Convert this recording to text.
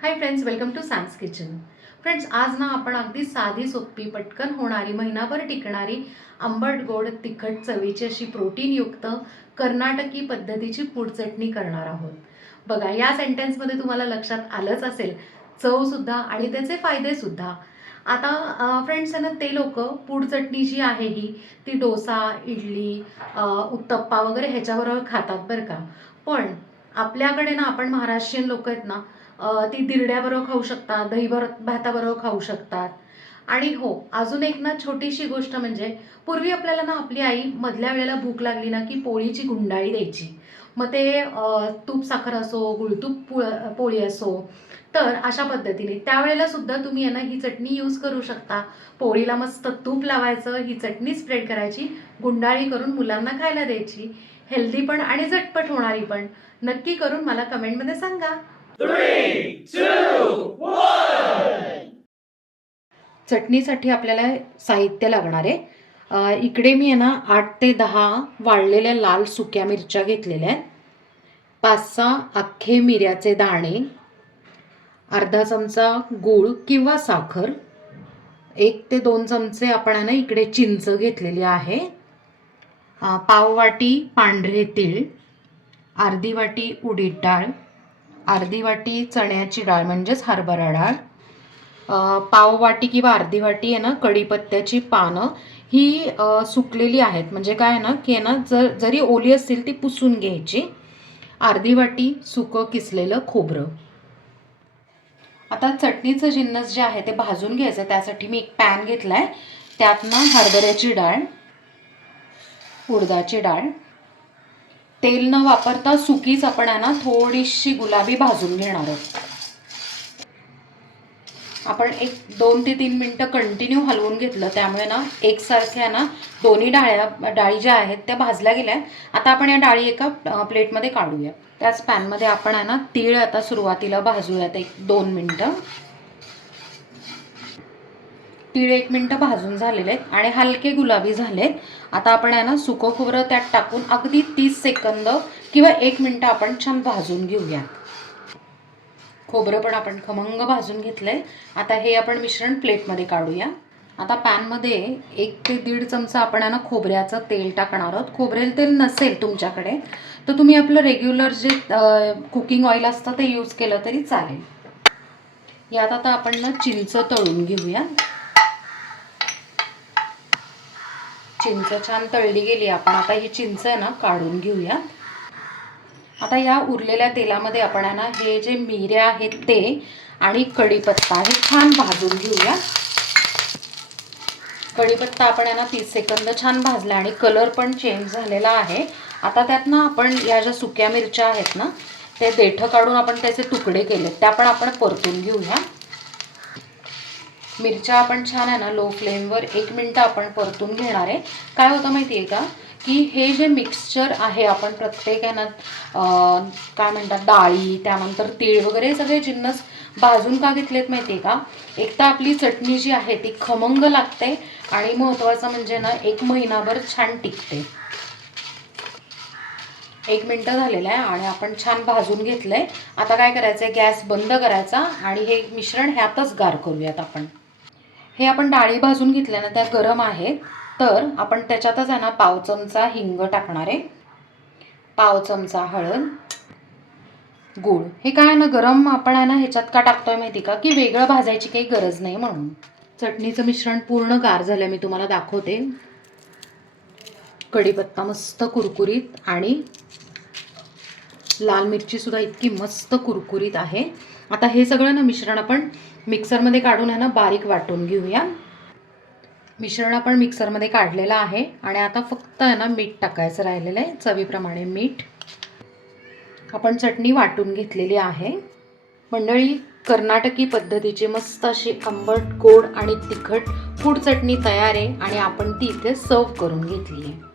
High friends, welcome to Sam's kitchen. Friends, आज ना आपण अगदी साधी सोपी पटकन होणारी महिनाभर टिकणारी आंबट गोड तिखट चवीची अशी प्रोटीनयुक्त कर्नाटकी पद्धतीची पूड चटणी करणार आहोत. बघा, या सेंटेन्समध्ये तुम्हाला लक्षात आलंच असेल चवसुद्धा आणि त्याचे फायदेसुद्धा. आता फ्रेंड्स आहे ना, ते लोक पूड चटणी जी आहे ही ती डोसा, इडली, उत्तप्पा वगैरे ह्याच्याबरोबर खातात बरं का. पण आपल्याकडे ना, आपण महाराष्ट्रीयन लोक आहेत ना, ती दिरड्याबरोबर खाऊ शकतात, भाताबरोबर खाऊ शकतात. आणि हो, अजून एक ना छोटीशी गोष्ट म्हणजे पूर्वी आपल्याला ना आपली आई मधल्या वेळेला भूक लागली ना की पोळीची गुंडाळी द्यायची. मग ते तूप साखर असो, गुळतूप पोळी असो, तर अशा पद्धतीने त्यावेळेला सुद्धा तुम्ही आहे ना ही चटणी यूज करू शकता. पोळीला मस्त तूप लावायचं, ही चटणी स्प्रेड करायची, गुंडाळी करून मुलांना खायला द्यायची. हेल्दी पण आणि झटपट होणारी पण. नक्की करून मला कमेंटमध्ये सांगा. 3, 2, 1. चटणीसाठी आपल्याला साहित्य लागणार आहे. इकडे मी आहे ना 8 ते 10 वाळलेल्या लाल सुक्या मिरच्या घेतलेल्या आहेत. 5-6 अख्खे मिऱ्याचे दाणे, अर्धा चमचा गूळ किंवा साखर, 1 ते 2 चमचे आपण आहे ना इकडे चिंच घेतलेली आहे, पाव वाटी पांढरे तीळ, अर्धी वाटी उडीद डाळ, अर्धी वाटी चण्याची डाळ म्हणजेच हरभरा डाळ, पाव वाटी किंवा अर्धी वाटी आहे ना कढीपत्त्याची पानं ही सुकलेली आहेत. म्हणजे काय आहे ना की आहे ना जरी ओली असतील ती पुसून घ्यायची. अर्धी वाटी सुकं किसलेलं खोबरं. आता चटणीचं जिन्नस जे आहे ते भाजून घ्यायचं. त्यासाठी मी एक पॅन घेतला आहे. त्यात ना हरभऱ्याची डाळ, उडदाची डाळ, तेल न वापरता सुकीच आपण आहे ना थोडीशी गुलाबी भाजून घेणार आहोत. आपण एक 2 ते 3 मिनटं कंटिन्यू हलवून घेतलं, त्यामुळे ना एकसारख्या ना दोन्ही डाळी ज्या आहेत त्या भाजल्या गेल्या. आता आपण या डाळी एका प्लेटमध्ये काढूया. त्याच पॅनमध्ये आपण आहे ना तीळ आता सुरुवातीला भाजूयात 1-2 मिनटं. तीळ 1 मिनटं भाजून झालेले आहेत आणि हलके गुलाबी झालेत. आता आपण आहे ना सुकं खोबरं त्यात टाकून अगदी 30 सेकंद किंवा 1 मिनटं आपण छान भाजून घेऊया. खोबरं पण आपण खमंग भाजून घेतलंय. आता हे आपण मिश्रण प्लेटमध्ये काढूया. आता पॅनमध्ये 1 ते 1.5 चमचा आपण आहे ना खोबऱ्याचं तेल टाकणार आहोत. खोबरेल तेल नसेल तुमच्याकडे तर तुम्ही आपलं रेग्युलर जे कुकिंग ऑइल असतं ते यूज केलं तरी चालेल. यात आता आपण ना चिंच तळून घेऊया. चिंच छान तळली गेली. आपण आता ही चिंच आहे ना काढून घेऊया. आता या उरलेल्या तेलामध्ये आपण आहे ना हे जे मिऱ्या आहेत ते आणि कढीपत्ता हे छान भाजून घेऊया. कढीपत्ता आपण आहे ना 30 सेकंद छान भाजला आणि कलर पण चेंज झालेला आहे. आता त्यात ना आपण या ज्या सुक्या मिरच्या आहेत ना ते देठं काढून आपण त्याचे तुकडे केले, त्या पण आपण परतून घेऊया. मिरच्या आपण छान आहे ना लो फ्लेमवर 1 मिनटं आपण परतून घेणार आहे. काय होतं माहिती आहे का की हे जे मिक्सचर आहे आपण प्रत्येक आहे ना काय म्हणतात डाळी, त्यानंतर तीळ वगैरे सगळे जिन्नस भाजून का घेतलेत माहिती आहे का. एक तर आपली चटणी जी आहे ती खमंग लागते आणि महत्त्वाचं म्हणजे ना 1 महिनाभर छान टिकते. 1 मिनटं झालेलं आहे आणि आपण छान भाजून घेतलंय. आता काय करायचं आहे, गॅस बंद करायचा आणि हे मिश्रण ह्यातच गार करूयात. हे आपण डाळी भाजून घेतल्या ना त्या गरम आहेत, तर आपण त्याच्यातच आहे ना पाव चमचा हिंग टाकणार आहे, पाव चमचा हळद, गूळ. हे काय ना गरम आपण आहे ना ह्याच्यात का टाकतोय माहिती का की वेगळं भाजायची काही गरज नाही म्हणून. चटणीचं मिश्रण पूर्ण गार झालं, मी तुम्हाला दाखवते. कढीपत्ता मस्त कुरकुरीत आणि लाल मिरची सुद्धा इतकी मस्त कुरकुरीत आहे. आता हे सगळं ना मिश्रण आपण मिक्सरमध्ये काढून आहे ना बारीक वाटून घेऊया. मिश्रण आपण मिक्सरमध्ये काढलेलं आहे आणि आता फक्त आहे ना मीठ टाकायचं राहिलेलं आहे, चवीप्रमाणे मीठ. आपण चटणी वाटून घेतलेली आहे. मंडळी, कर्नाटकी पद्धतीची मस्त अशी आंबट गोड आणि तिखट पूड चटणी तयार आहे आणि आपण ती इथे सर्व करून घेतली आहे.